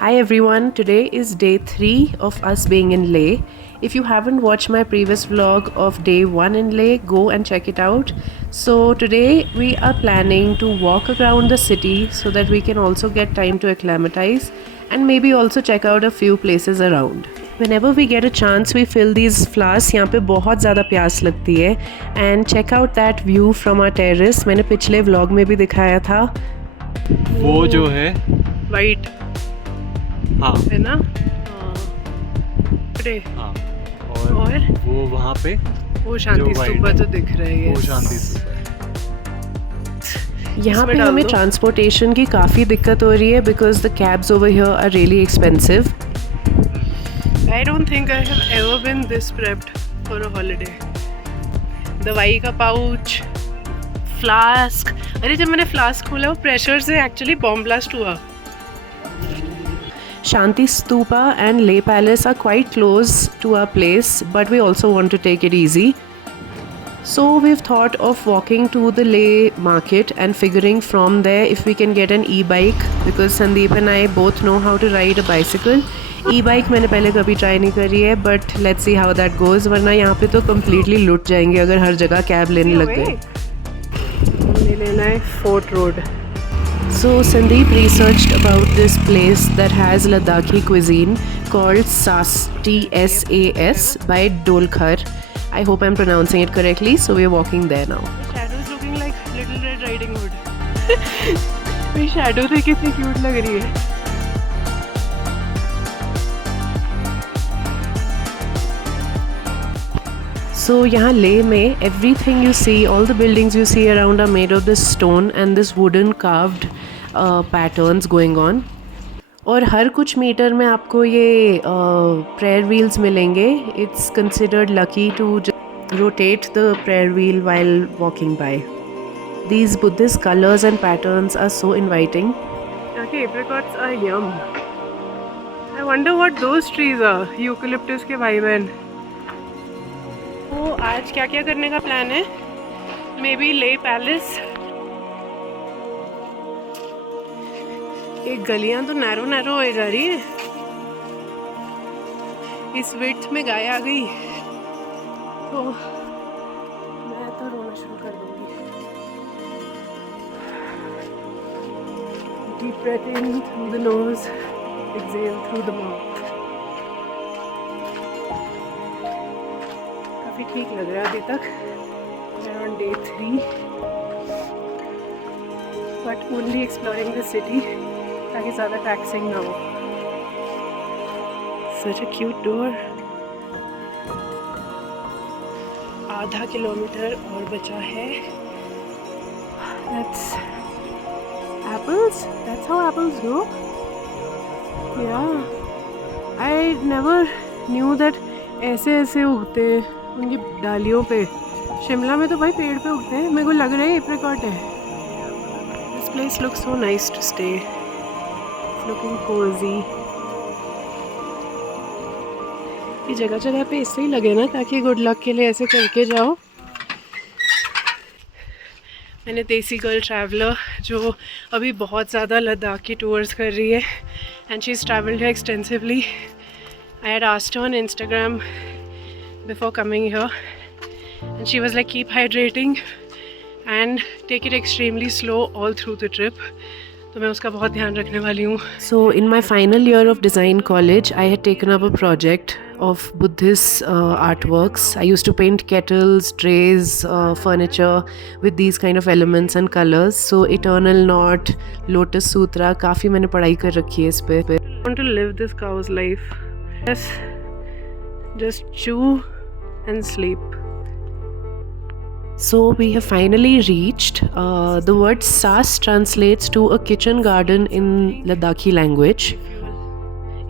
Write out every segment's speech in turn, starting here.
Hi everyone, today is day 3 of us being in Leh. If you haven't watched my previous vlog of day 1 in Leh, go and check it out. So today we are planning to walk around the city so that we can also get time to acclimatize and maybe also check out a few places around. Whenever we get a chance, we fill these flasks. यहाँ पे बहुत ज़्यादा प्यास लगती है. And check out that view from our terrace. मैंने पिछले vlog में भी दिखाया था. वो जो है White. हाँ है ना? हाँ और वो वहाँ पे वो शांति स्तूपा तो दिख रहा है. वो शांति स्तूपा है. यहाँ पे हमें ट्रांसपोर्टेशन की काफ़ी दिक्कत हो रही है because the cabs over here are really expensive. I don't think I have ever been this prepped for a holiday. दवाई का पाउच, फ्लास्क. अरे जब मैंने फ्लास्क खोला वो प्रेशर से एक्चुअली बॉम्ब ब्लास्ट हुआ. Shanti Stupa and Leh Palace are quite close to our place, but we also want to take it easy. So we've thought of walking to the Leh market and figuring from there if we can get an e-bike, because Sandeep and I both know how to ride a bicycle. E-bike मैंने पहले कभी try नहीं करी है, but let's see how that goes. वरना यहाँ पे तो completely लुट जाएंगे अगर हर जगह कैब लेने लग गए. हमने लेना है fort road. So Sandeep researched about this place that has Ladakhi cuisine called Sasti, S-A-S, by Dolkhar. I hope I'm pronouncing it correctly. So we're walking there now. The shadow is looking like Little Red Riding Hood. मेरी shadow से कितनी cute लग रही है. So यहाँ लेह में everything you see, all the buildings you see around are made of this stone and this wooden carved patterns going on. और हर कुछ मीटर में आपको ये prayer wheels मिलेंगे. It's considered lucky to rotate the prayer wheel while walking by. These Buddhist colors and patterns are so inviting. Okay, apricots are yum. I wonder what those trees are. Eucalyptus के भाई बहन. तो आज क्या क्या करने का प्लान है? मे बी ले पैलेस. एक गलियां तो नैरो नैरो हो जा रही है. इस विड्थ में गाय आ गई तो मैं तो रोना शुरू कर दूंगी. Deep breath in through the nose, exhale through the mouth. ठीक लग रहा है अभी तक. Around day 3, but only exploring the city ताकि ज़्यादा taxing ना हो. Such a cute door. आधा किलोमीटर और बचा है. That's apples. That's how apples grow. Yeah, I never knew that ऐसे ऐसे उगते उनकी डालियों पे. शिमला में तो भाई पेड़ पे उगते हैं. मेरे को लग रहा है एप्रिकॉट है. This place looks so nice to stay. It's looking cosy. ये जगह जगह पे इससे ही लगे ना ताकि गुड लक के लिए ऐसे करके जाओ. मैंने देसी गर्ल ट्रैवलर जो अभी बहुत ज़्यादा लद्दाख की टूर्स कर रही है and she is travelled extensively. I had asked her on Instagram before coming here and she was like, keep hydrating and take it extremely slow all through the trip. तो मैं उसका बहुत ध्यान रखने वाली हूँ. So in my final year of design college, I had taken up a project of Buddhist artworks. I used to paint kettles, trays, furniture with these kind of elements and colors. So Eternal Knot, Lotus Sutra, काफ़ी मैंने पढ़ाई कर रखी है इस पे. I want to live this cow's life. Yes. Just chew and sleep. So we have finally reached. The word Sas translates to a kitchen garden in Ladakhi language.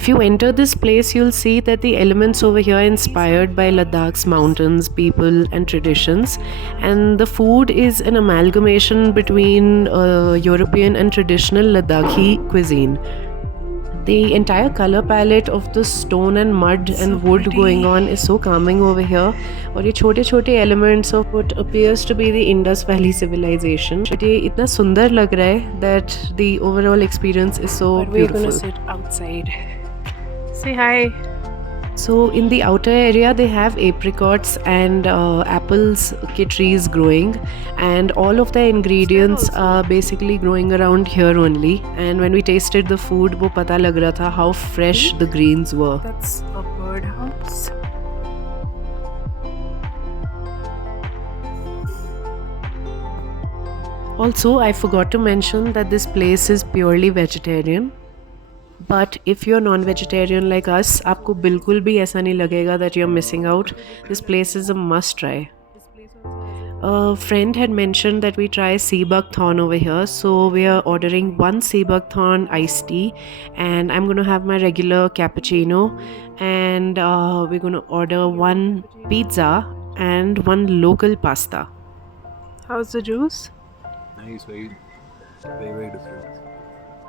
If you enter this place, you'll see that the elements over here are inspired by Ladakh's mountains, people and traditions. And the food is an amalgamation between European and traditional Ladakhi cuisine. The entire color palette of the stone and mud and wood going on is so calming over here. और ये छोटे छोटे elements of what appears to be the Indus Valley civilization. But ये इतना सुंदर लग रहा है that the overall experience is so beautiful. We're gonna sit outside. Say hi. So in the outer area they have apricots and apples के trees growing, and all of the ingredients are basically growing around here only. And when we tasted the food, वो पता लग रहा था how fresh the greens were. That's a birdhouse. Also, I forgot to mention that this place is purely vegetarian. But if you're non-vegetarian like us, आपको बिल्कुल भी ऐसा नहीं लगेगा that you're missing out. This place is a must try. A friend had mentioned that we try sea buckthorn over here, so we are ordering one sea buckthorn iced tea, and I'm going to have my regular cappuccino, and we're going to order one pizza and one local pasta. How's the juice? Nice, very different.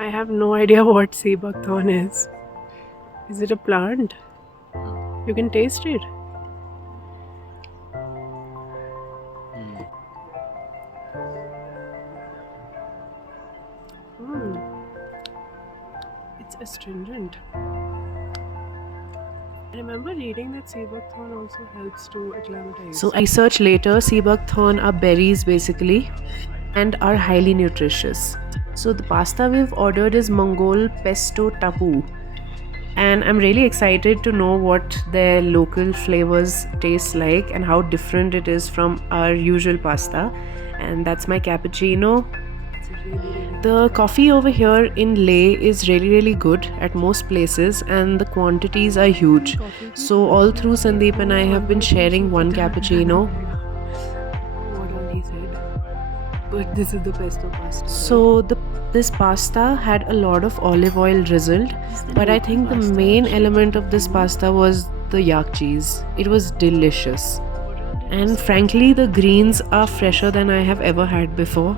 I have no idea what sea buckthorn is. Is it a plant? You can taste it. It's astringent. I remember reading that sea buckthorn also helps to acclimatize. So I researched later, sea buckthorn are berries basically and are highly nutritious. So the pasta we've ordered is Mongol pesto tapu, and I'm really excited to know what their local flavors taste like and how different it is from our usual pasta. And that's my cappuccino. The coffee over here in Leh is really good at most places, and the quantities are huge. So all through Sandeep and I have been sharing one cappuccino. But this is the pesto pasta. So this pasta had a lot of olive oil drizzled, but I think the main element of this pasta was the yak cheese. It was delicious. And frankly, the greens are fresher than I have ever had before.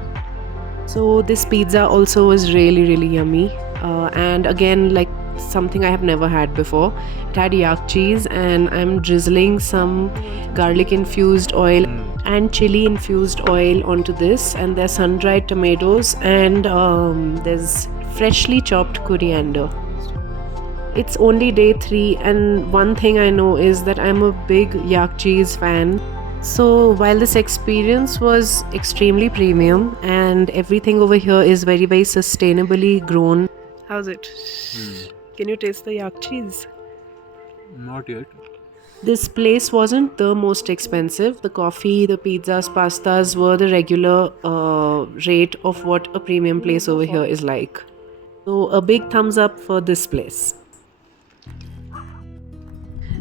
So this pizza also was really yummy. And again, like something I have never had before. It had yak cheese, and I'm drizzling some garlic infused oil and chili infused oil onto this, and there's sun-dried tomatoes, and there's freshly chopped coriander. It's only day 3, and one thing I know is that I'm a big yak cheese fan. So while this experience was extremely premium and everything over here is very sustainably grown. How's it? Can you taste the yak cheese? Not yet. This place wasn't the most expensive. The coffee, the pizzas, pastas were the regular rate of what a premium place over here is like. So a big thumbs up for this place.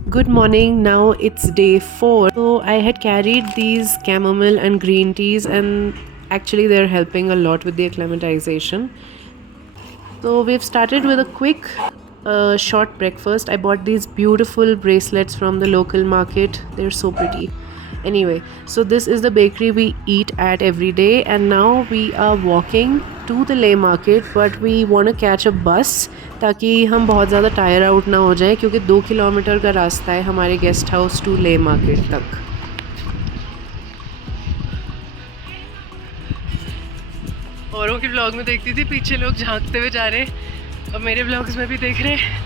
Good morning. Now it's day 4. So I had carried these chamomile and green teas, and actually they're helping a lot with the acclimatization. So we've started with a quick short breakfast. I bought these beautiful bracelets from the local market. They're so pretty. Anyway, so this is the bakery we eat at every day, and now we are walking to the Leh market, but we want to catch a bus ताकि हम बहुत ज़्यादा tire out ना हो जाए, क्योंकि 2 kilometre का रास्ता है हमारे गेस्ट हाउस टू ले मार्केट तक. औरों के ब्लॉग में देखती थी पीछे लोग झांकते हुए जा रहे, अब मेरे ब्लॉग्स में भी देख रहे हैं.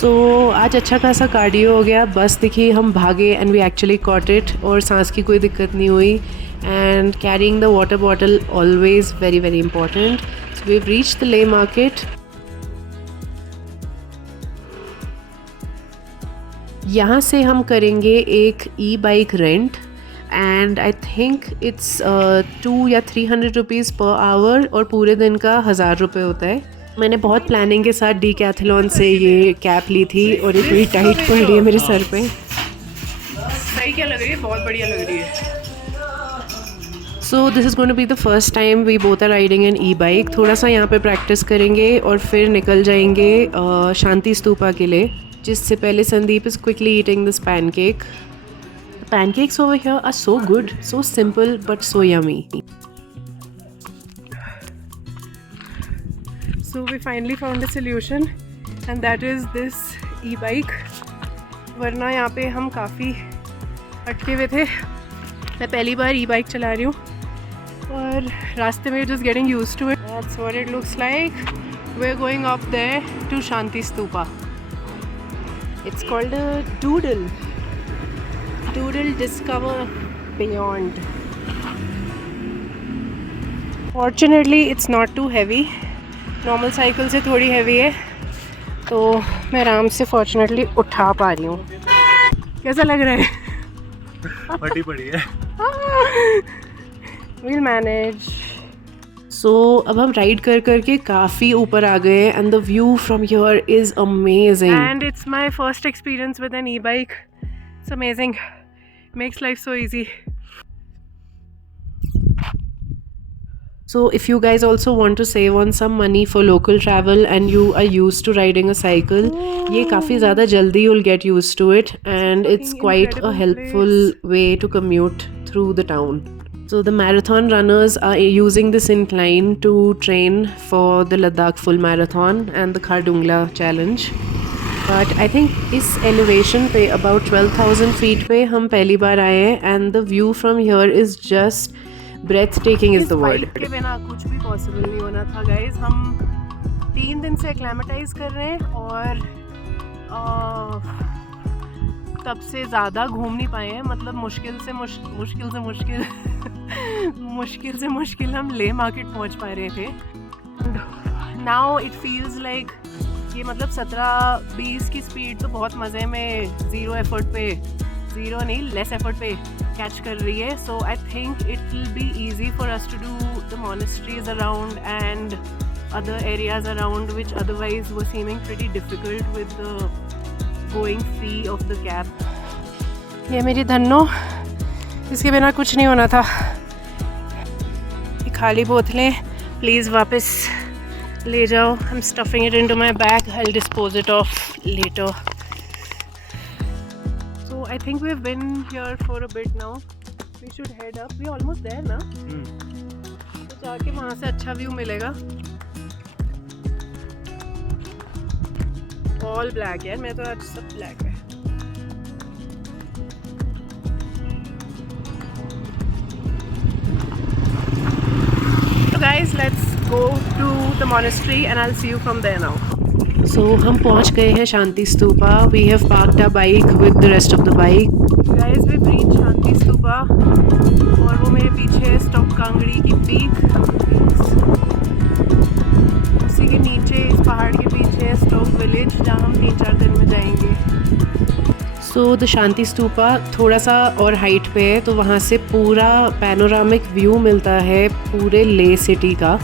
सो आज अच्छा खासा कार्डियो हो गया. बस दिखी, हम भागे and we actually caught it, और सांस की कोई दिक्कत नहीं हुई. And carrying the water bottle always very important. So we have reached the Leh market. यहाँ से हम करेंगे एक e bike rent, and I think it's 2 या 300 रुपीज़ पर आवर, और पूरे दिन का 1000 रुपये होता है. मैंने बहुत प्लानिंग के साथ डीकैथलॉन से ये कैप ली थी, और ये पूरी टाइट पड़ रही है मेरे सर पे. सही क्या लग रही है? बहुत बढ़िया लग रही है. So this is going to be the first time we both are riding an e bike. थोड़ा सा यहाँ पे प्रैक्टिस करेंगे और फिर निकल जाएंगे शांति स्तूपा के लिए, जिससे पहले Sandeep is quickly eating this pancake. Pancakes over here are so good, so simple but so yummy. So So we finally found a solution and that is this e-bike. वरना यहाँ पे हम काफ़ी अटके हुए थे. मैं पहली बार e-bike चला रही हूँ और रास्ते में just getting used to it. That's what it looks like. We're going up there to Shanti Stupa. It's called a Doodle. Doodle Discover Beyond. Fortunately, it's not too heavy. Normal cycle से थोड़ी heavy है, तो मैं आराम से fortunately उठा पा रही हूँ. कैसा लग रहा है? फटी पड़ी है. We'll manage. So अब हम राइड कर करके काफ़ी ऊपर आ गए हैं and the view from here is amazing. And it's my first experience with an e-bike. It's amazing. Makes life so easy. So if you guys also want to save on some money for local travel and you are used to riding a cycle, ये काफ़ी ज़्यादा जल्दी you'll get used to it and it's quite a helpful way to commute through the town. So the marathon runners are using this incline to train for the Ladakh full marathon and the Khardungla challenge. But I think इस elevation पे about 12,000 feet पे हम पहली बार आए हैं and the view from here is just breathtaking is the word. इस के बिना कुछ भी possible नहीं होना था guys. हम 3 दिन से acclimatize कर रहे हैं और तब से ज़्यादा घूम नहीं पाए हैं. मतलब मुश्किल से मुश्किल हम ले मार्केट पहुंच पा रहे थे. Now it feels like ये मतलब 17-20 की स्पीड तो बहुत मज़े में लेस एफर्ट पे कैच कर रही है. So I think it will be easy for us to do the monasteries around and other areas around which otherwise were seeming pretty difficult with the going free of the cab. ये मेरी धन्नो, इसके बिना कुछ नहीं होना था. ये खाली बोतलें प्लीज़ वापस ले जाओ. I'm stuffing it into my bag. I'll dispose it off later. So I think we've been here for a bit now. We should head up. We're almost there ना? तो जाके वहाँ से अच्छा व्यू मिलेगा. All black यार, मैं तो आज सब black है. So guys, let's go to the monastery and I'll see you from there now. So हम पहुंच गए हैं शांति stupa. We have parked our bike with the rest of the bike. Guys, we've reached शांति स्तूपा और वो मेरे पीछे है स्टॉप कांगड़ी की पीक. उसी के नीचे इस पहाड़ के पीछे है स्टॉप विलेज जहाँ हम 3-4 दिन में जाएंगे. So the शांति स्तूपा थोड़ा सा और हाइट पे है, तो वहाँ से पूरा पैनोरामिक व्यू मिलता है पूरे ले सिटी का.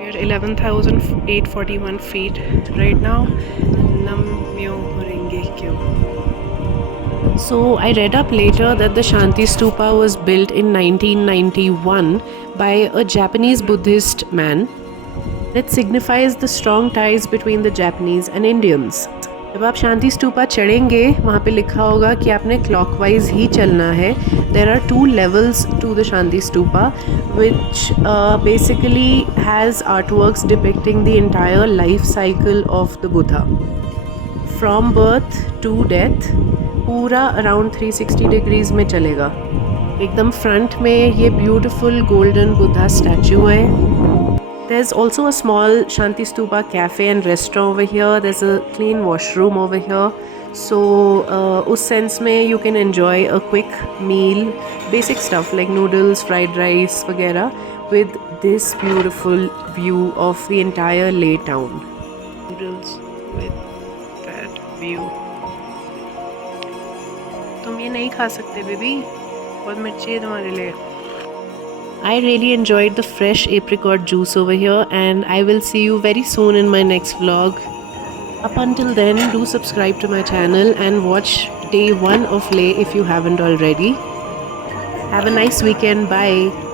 We're 11,841 feet right now. Namyo Horenge Kyo. So I read up later that the Shanti Stupa was built in 1991 by a Japanese Buddhist man. It signifies the strong ties between the Japanese and Indians. जब आप शांति स्तूपा चढ़ेंगे वहाँ पे लिखा होगा कि आपने clockwise ही चलना है. There are 2 levels to the Shanti Stupa, which basically has artworks depicting the entire life cycle of the Buddha. From birth to death, पूरा अराउंड 360 डिग्रीज में चलेगा. एकदम फ्रंट में ये ब्यूटीफुल गोल्डन बुद्धा स्टैचू है. There's also a small Shanti Stupa cafe and restaurant over here. There's a clean washroom over here. So उस sense में you can enjoy a quick meal, basic stuff like noodles, fried rice वगैरह with this beautiful view of the entire Leh town. Noodles with that view. तुम ये नहीं खा सकते baby, बहुत मिर्ची है तुम्हारे लिए. I really enjoyed the fresh apricot juice over here and I will see you very soon in my next vlog. Up until then, do subscribe to my channel and watch day 1 of Leh if you haven't already. Have a nice weekend. Bye.